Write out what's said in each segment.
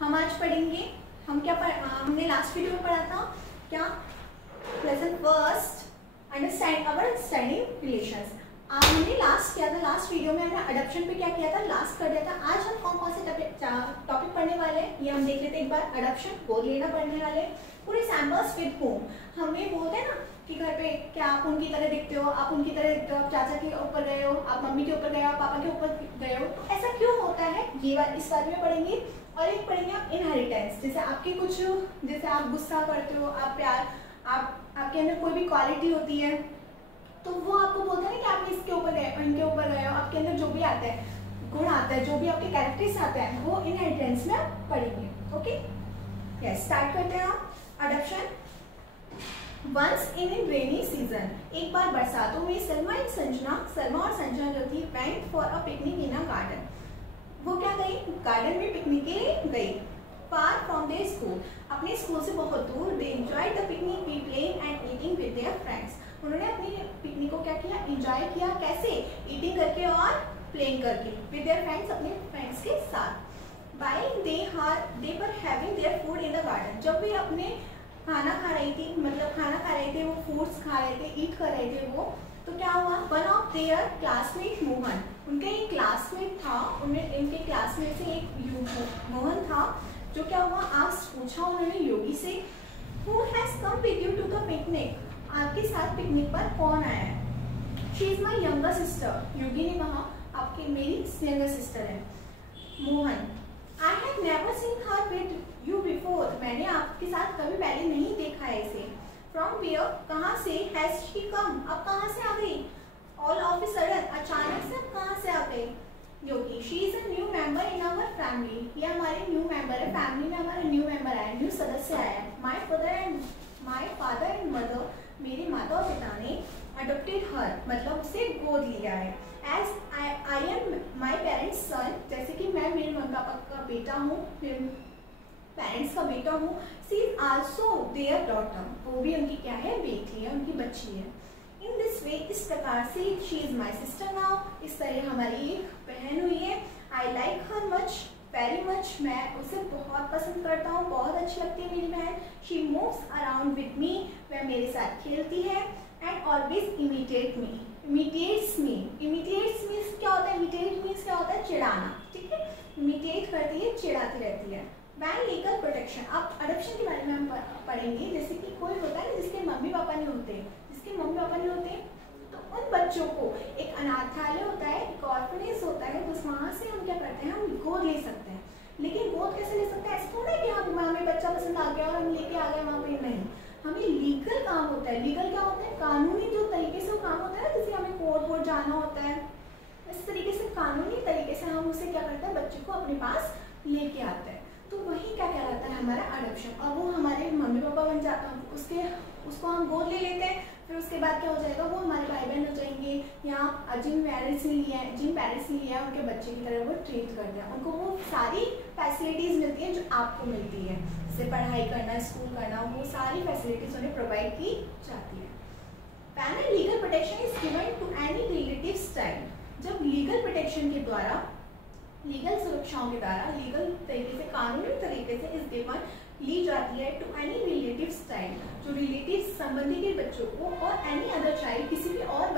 हम आज पढ़ेंगे, हमने लास्ट वीडियो में पढ़ा था क्या, लेसन फर्स्ट अंडरस्टैंडिंग रिलेशंस। हमने लास्ट किया था, लास्ट वीडियो में हमने अडॉप्शन पे क्या किया था, लास्ट कर दिया था। आज हम कौन कौन से टॉपिक पढ़ने वाले हैं ये हम देख लेते हैं एक बार। अडॉप्शन बोल लेना पढ़ने वाले पूरे सैम्बर्स विद होम। हमें बोलते हैं ना कि घर पे क्या आप उनकी तरह दिखते हो, आप उनकी तरह दिखते हो, आप चाचा के ऊपर गए हो, आप मम्मी के ऊपर गए हो, आप पापा के ऊपर गए हो, तो ऐसा क्यों होता है ये इस बारे में पढ़ेंगे। और एक पढ़ेंगे आप इनहेरिटेंस, जैसे आपके कुछ, जैसे आप गुस्सा करते हो, आप प्यार, आपके अंदर कोई भी क्वालिटी होती है तो वो आपको बोलते हैं कि आप इसके ऊपर गए, इनके ऊपर गए हो, आपके अंदर जो भी आता है, गुण आता है, जो भी आपके कैरेक्टर्स आते हैं वो इनहेरिटेंस में पढ़ेंगे। ओके, यस, स्टार्ट करते हैं आप। Adoption. Once in rainy season, एक बार बरसातों में शर्मा और संजना जो थी went for a picnic in a garden. वो क्या गई, गार्डन में पिकनिक के लिए गई। फार फ्रॉम देयर स्कूल, अपने स्कूल से बहुत दूर। They enjoyed the picnic by playing and eating with their friends. उन्होंने अपनी पिकनिक को क्या किया, एंजॉय किया, कैसे, ईटिंग करके और प्लेइंग करके, विद देयर फ्रेंड्स, अपने फ्रेंड्स के साथ। While they were having their food in the garden, जब भी अपने खाना खा रही थी, मतलब खाना खा रहे थे, वो फूड्स खा रहे थे, ईट कर रहे थे वो, तो क्या हुआ, one of their classmate Mohan, उनके एक क्लासमेट था, उनके क्लासमेट से एक मोहन था, जो क्या हुआ, आज पूछा उन्होंने योगी से, Who has come with you to the picnic? आपके साथ पिकनिक पर कौन आया है? She is my younger sister, योगी ने कहा आपकी मेरी यंगर सिस्टर है। Mohan, I have never seen her with you before, मैंने आपके साथ कभी पहले नहीं देखा है इसे। From where, कहाँ से, has she come, अब कहाँ से आ गई, all of a sudden, अचानक से अब कहाँ से आ गई। योगी, she is a new member in our family, ये हमारे न्यू मेंबर है, फैमिली में हमारा न्यू मेंबर आया, न्यू सदस्य आया है। My father and mother, मेरे माता और पिता ने adopted her, मतलब उसे गोद लिया है। As I am my parents' son, जैसे कि मैं मेरे मम्मी पापा का बेटा हूँ, मेरे पेरेंट्स का बेटा हूँ। She is also their daughter, वो भी उनकी क्या है, बेटी है, उनकी बच्ची है। In this way, इस प्रकार से, she is my sister now, इस तरह हमारी एक बहन हुई है। I like her much, very much, मैं उसे बहुत पसंद करता हूँ, बहुत अच्छी लगती है मेरी बहन। She moves around with me, वह मेरे साथ खेलती है। And always imitates me क्या होता है, imitate means क्या होता है, चिढ़ाना, ठीक है, imitate करती है, चिढ़ाती रहती है। When legal protection, अब अडॉप्शन के बारे में हम पढ़ेंगे। जैसे कि कोई होता है जिसके मम्मी पापा नहीं होते, तो उन बच्चों को एक अनाथालय होता है, एक ऑर्फनेज होता है, तो वहाँ से हम क्या करते हैं, हम गोद ले सकते हैं। लेकिन गोद कैसे ले सकते हैं, ऐसा थोड़ा है कि हाँ हमें बच्चा पसंद आ गया और हम लेके आ गए वहाँ पे, नहीं, हमें लीगल काम होता है। लीगल क्या होता है, कानूनी जो तरीके से वो काम होता है, जैसे हमें कोर्ट जाना होता है, इस तरीके से कानूनी तरीके से हम उसे क्या करते हैं, बच्चे को अपने पास लेके आते हैं, तो वही क्या कहलाता है, हमारा अडॉप्शन। और वो हमारे मम्मी पापा बन जाता है, उसको हम गोद ले लेते हैं, फिर उसके बाद क्या हो जाएगा, वो हमारे भाई बहन हो जाएंगे, या जिन पेरेंट्स ने लिया उनके बच्चे की तरह वो ट्रीट करते हैं, उनको वो सारी फैसिलिटीज मिलती है जो आपको मिलती है, जैसे पढ़ाई करना, स्कूल करना, वो सारी फैसिलिटीज उन्हें प्रोवाइड की जाती है। When a legal protection is given to any relative's child, जब लीगल प्रोटेक्शन के द्वारा, लीगल सुरक्षाओं के द्वारा, लीगल तरीके से, कानूनी तरीके से इस गिवन ली जाती है टू एनी रिलेटिव्स चाइल्ड, जो रिलेटिव संबंधी के बच्चों को, और एनी अदर चाइल्ड, किसी और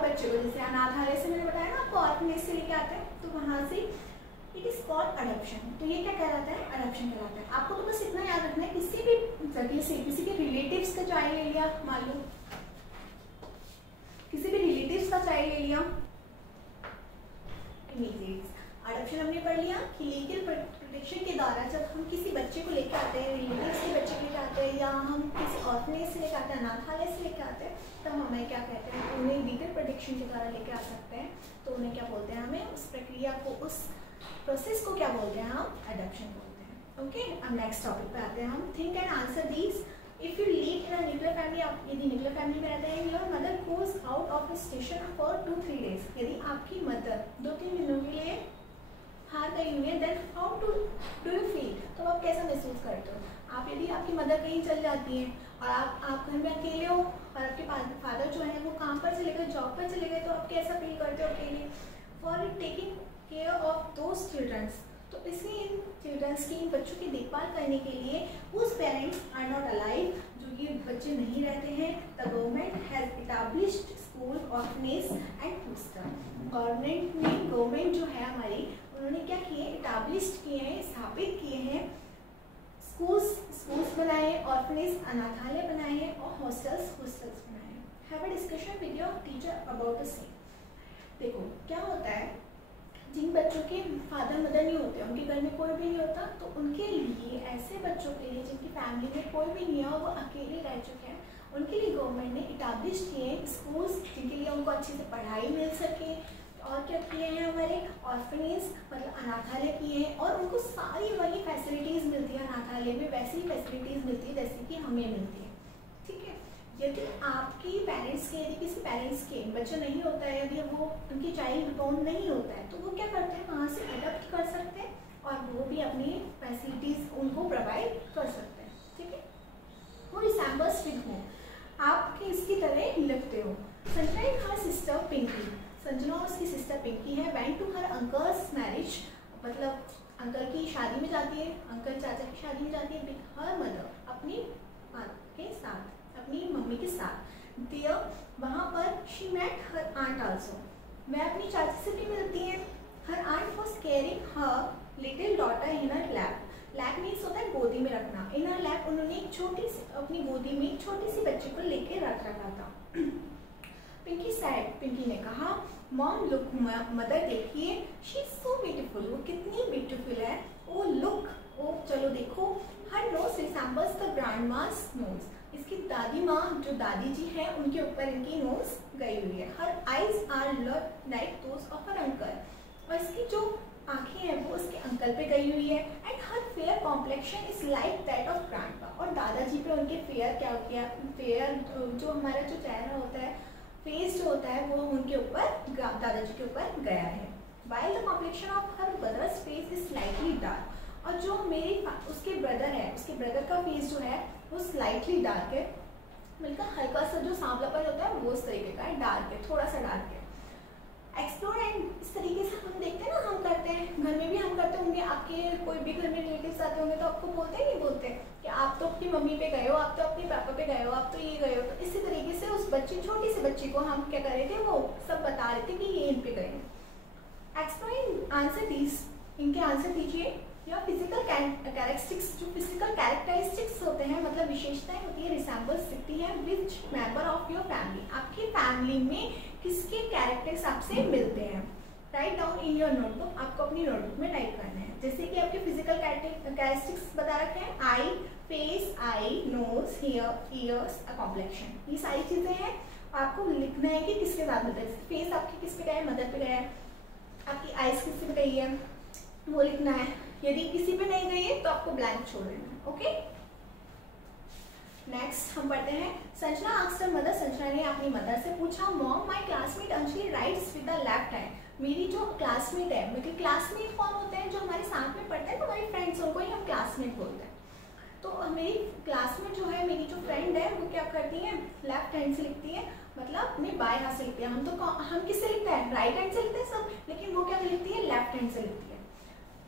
बच्चे को, जैसे अनाथालय से मैंने बताया ना आपको, ऑर्फनेज से लेके आते हैं, तो वहाँ से इट इज कॉल्ड अडॉप्शन। तो ये क्या कहलाता है, अडॉप्शन कहलाता है। आपको तो बस इतना याद रखना है, किसी भी जगह से किसी के रिलेटिव्स का चाइल्ड ले लिया, मान लो किसी भी रिलेटिव्स का चाइल्ड ले लिया, इमीडिएट अडॉप्शन हमने पढ़ लिया कि लीगल प्रोटेक्शन के द्वारा जब हम किसी बच्चे को लेकर आते हैं, रिलेटिव्स के बच्चे को लेकर आते हैं, या हम किसी ऑर्फनेज से लेकर आते हैं, अनाथालय से लेकर आते हैं, तब हमें क्या कहते हैं, उन्हें लीगल प्रोटेक्शन के द्वारा लेकर आ सकते हैं, तो उन्हें क्या बोलते हैं, हमें उस प्रक्रिया को, उस प्रोसेस को क्या बोलते हैं, हम अडॉप्शन बोलते हैं। ओके, अब नेक्स्ट टॉपिक पे आते हैं हम। Think and answer these. If you live in a nuclear family, आप यदि न्यूक्लियर फैमिली में रहते हैं, your mother goes out of station for 2-3 days, यदि आपकी मदर 2-3 दिनों के लिए बाहर गई हुई है, then how do you feel, तो आप कैसा महसूस करते हो। आप यदि आपकी मदर कहीं चल जाती हैं और आप घर में अकेले हो, और आपके फादर जो है वो काम पर चले गए, जॉब पर चले गए, तो आप कैसा फील करते हो अकेले। For taking care of those childrens, तो तो इसलिए इन चिल्ड्रंस की, इन बच्चों की देखभाल करने के लिए whose parents are not alive, जो ये बच्चे नहीं रहते हैं, the government has established school, orphanage and foster। Government जो है हमारी, उन्होंने क्या किए, एस्टैब्लिश्ड किए हैं, स्थापित किए हैं, स्कूल्स बनाए, ऑर्फनेज अनाथालय बनाए हैं और हॉस्टल्स बनाए हैं। Have a discussion with your teacher about the same. देखो क्या होता है, जिन बच्चों के फादर मदर नहीं होते, उनके घर में कोई भी नहीं होता, तो उनके लिए, ऐसे बच्चों के लिए जिनकी फैमिली में कोई भी नहीं है, वो अकेले रह चुके हैं, उनके लिए गवर्नमेंट ने इस्टैब्लिश किए स्कूल्स, जिनके लिए उनको अच्छे से पढ़ाई मिल सके। और क्या किए हैं हमारे, ऑर्फनेज मतलब अनाथालय किए हैं, और उनको सारी वही फैसिलिटीज़ मिलती है अनाथालय में, वैसी ही फैसिलिटीज़ मिलती है जैसे कि हमें मिलती है। ठीक है, यदि आपकी पेरेंट्स के, यदि किसी पेरेंट्स के बच्चा नहीं होता है, यदि वो उनकी चाइल्ड बोर्न नहीं होता है, तो वो क्या करते हैं, वहाँ से अडॉप्ट कर सकते हैं और वो भी अपनी फैसिलिटीज़ उनको प्रोवाइड कर सकते हैं। ठीक है, वो रिसेम्बल्स विद होम, आप इसकी तरह लिखते हो। Sanjana and her sister Pinky, Sanjana और उसकी सिस्टर पिंकी है, went to her uncle's marriage, मतलब अंकल की शादी में जाती है, अंकल चाचा की शादी में जाती है, विद हर मदर, अपनी माँ के साथ, अपनी मम्मी के साथ। देयर, वहाँ पर she met her aunt also, मैं अपनी चाची से भी मिलती है। Her aunt was carrying her little daughter in her lap, lap means होता है गोदी में रखना, इन हर लैप, उन्होंने एक छोटी सी, अपनी गोदी में एक छोटी सी बच्ची को लेके रख रखा था। पिंकी सैड, पिंकी ने कहा, मॉम लुक, मदर देखिए, शी इज सो ब्यूटीफुल, वो कितनी ब्यूटीफुल है। ओ लुक, ओ चलो देखो, her nose resembles the grandma's nose, इसकी दादी माँ, जो दादी जी हैं, उनके ऊपर इनकी नोज गई हुई है। Her eyes are like those of her uncle, और इसकी जो आंखें हैं वो उसके अंकल पे गई हुई है। And her fair complexion is like that of grandpa, और दादाजी पे उनके फेयर क्या हो गया, फेयर जो हमारा जो चेहरा होता है, फेस जो होता है, वो उनके ऊपर, दादाजी के ऊपर गया है। While the complexion of her brothers face is slightly dark, और जो मेरी उसके ब्रदर है, उसके ब्रदर का फेस जो है वो स्लाइटली डार्क है, मिलकर हल्का सा जो सांवलापन होता है वो उस तरीके का है, डार्क है, थोड़ा सा डार्क है। एक्सप्लोर एंड, इस तरीके से हम देखते हैं ना, हम करते हैं, घर में भी हम करते होंगे, आपके कोई भी घर में रिलेटिव्स आते होंगे तो आपको बोलते हैं, नहीं बोलते कि आप तो अपनी मम्मी पे गए हो, आप तो अपने पापा पे गए हो, आप तो ये गए हो। तो इसी तरीके से उस बच्ची, छोटी सी बच्ची को हम क्या कर रहे थे, वो सब बता रहे थे कि ये इन पे गए हैं। एक्सप्लोर एंड आंसर दीज, इनके आंसर दीजिए। या फिजिकल कैरेक्टरिस्टिक्स, जो फिजिकल कैरेक्टरिस्टिक्स होते हैं, मतलब विशेषताएं होती है, रिसेम्बल्स दिखती है विच मेंबर ऑफ योर फैमिली, आपकी फैमिली में किसके कैरेक्टर्स आपसे मिलते हैं। Write down in your notebook, आपको अपनी नोटबुक में टाइप करना है। जैसे कि आपके फिजिकल कैरेक्टरिस्टिक्स बता रखे हैं, आई, फेस, आई, नोज, हेयर, ईयर्स, कॉम्प्लेक्शन, ये सारी चीजें हैं। आपको लिखना है कि किसके साथ मिलता है। फेस आपके किस पे गया है, मदर पे गया है, आपकी आईज किस पे गई है, वो लिखना है। यदि किसी पे नहीं गई है तो आपको ब्लैंक छोड़ देना है। ओके, नेक्स्ट हम पढ़ते हैं। Sanjana asked her mother, Sanjana ने अपनी मदर से पूछा, mom my classmate Anjali rights with the left hand, मेरी जो क्लासमेट है, मतलब क्लासमेट कौन होते हैं, जो हमारे साथ में पढ़ते हैं, हमारे फ्रेंड्स, उनको ही हम क्लासमेट बोलते हैं। तो मेरी क्लासमेट जो है, मेरी जो फ्रेंड है, वो क्या करती है, लेफ्ट हैंड से लिखती है, मतलब अपने बाएं हाथ से लिखती है। हम किससे लिखते हैं, राइट हैंड से लिखते हैं सब, लेकिन वो क्या लिखती है, लेफ्ट हैंड से लिखती है।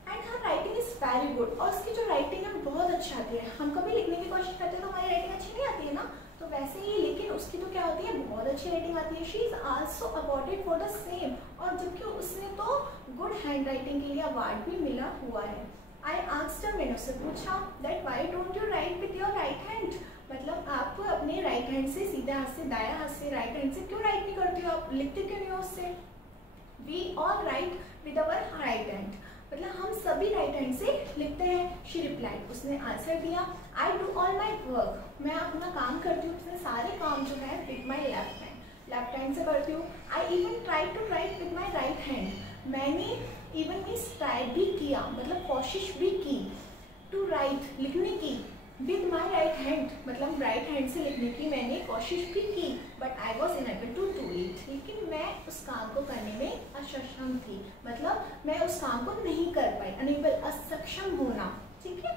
And her writing is very good, और उसकी जो राइटिंग है बहुत अच्छी आती है। हम कभी लिखने की कोशिश करते हैं तो हमारी राइटिंग अच्छी नहीं आती है ना, तो वैसे ही, लेकिन उसकी तो क्या होती है, बहुत अच्छी राइटिंग आती है। She is also awarded for the same, और जबकि उसने तो गुड हैंड राइटिंग के लिए अवार्ड भी मिला हुआ है। आई आस्क्ड हर, मैंने उससे पूछा, that why don't you right with your right hand, मतलब आप अपने राइट हैंड से, सीधे हाथ से, दाया हाथ से, राइट हैंड से क्यों राइट नहीं करती हो, आप लिखते क्यों नहीं हो उससे। We all write with our right hand, मतलब हम सभी राइट हैंड से लिखते हैं। शी रिप्लाइड, उसने आंसर दिया, I do all my work, मैं अपना काम करती हूँ, उसने सारे काम जो है with my left hand, left hand से करती हूँ। I even try to write with my right hand, मैंने इवन मीन्स ट्राई भी किया, मतलब कोशिश भी की, टू राइट लिखने की, विद माई राइट हैंड, मतलब राइट हैंड से लिखने की मैंने कोशिश भी की, but I was unable to do it, लेकिन मैं उस काम को करने में असक्षम थी, मतलब मैं उस काम को नहीं कर पाई, अनेबल, असक्षम होना। ठीक है,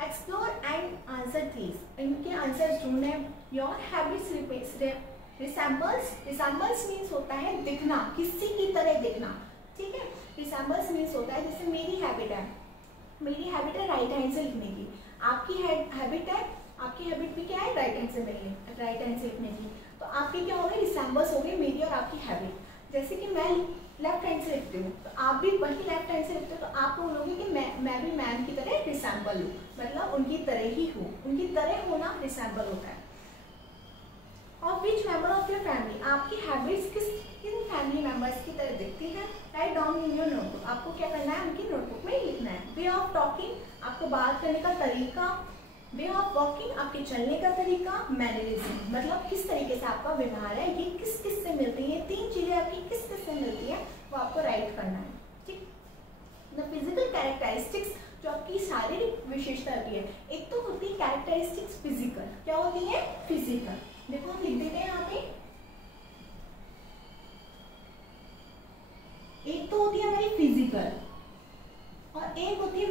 एक्सप्लोर एंड आंसर दीज, इनके आंसर ढूंढे। योर हैबिट्स रिसेम्बल्स मीन्स होता है दिखना, किसी की तरह दिखना। ठीक है, रिसेम्बल्स मीन्स होता है, जैसे मेरी हैबिट है, मेरी हैबिट है राइट हैंड से लिखने की, आपकी हैबिट है, आपकी हैबिट भी क्या है, राइट हैंड से लिखने की। तो आपकी क्या होगी, रिसेम्बल्स हो गई मेरी और आपकी हैबिट। जैसे कि मैं लेफ्ट हैंड से लिखती हूँ तो आप भी वही लेफ्ट हैंड से लिखते हो, तो आप बोलोगे कि मैं भी मैम की तरह रिसेम्बल हूँ, मतलब उनकी तरह ही हूँ। उनकी तरह होना रिसेम्बल होता है। और विच मेंबर ऑफ योर फैमिली, आपकी हैबिट्स किन फैमिली मेंबर्स की तरह दिखती है, write down in your notebook. आपको क्या करना है, उनकी नोटबुक में लिखना है। वे ऑफ टॉकिंग, आपको बात करने का तरीका। वे ऑफ वॉकिंग, आपके चलने का तरीका। मैनरिज्म, मतलब किस तरीके से आपका व्यवहार है, ये किस किस से मिलती है, तीन चीजें आपकी किस किस से मिलती है, वो आपको राइट करना है, ठीक। द फिजिकल कैरेक्टरिस्टिक्स, जो आपकी शारीरिक विशेषता होती है। एक तो होती है कैरेक्टरिस्टिक्स फिजिकल, क्या होती है, फिजिकल। देखो हम लिख देते हैं यहाँ पे, एक तो होती है हमारी फिजिकल और एक होती है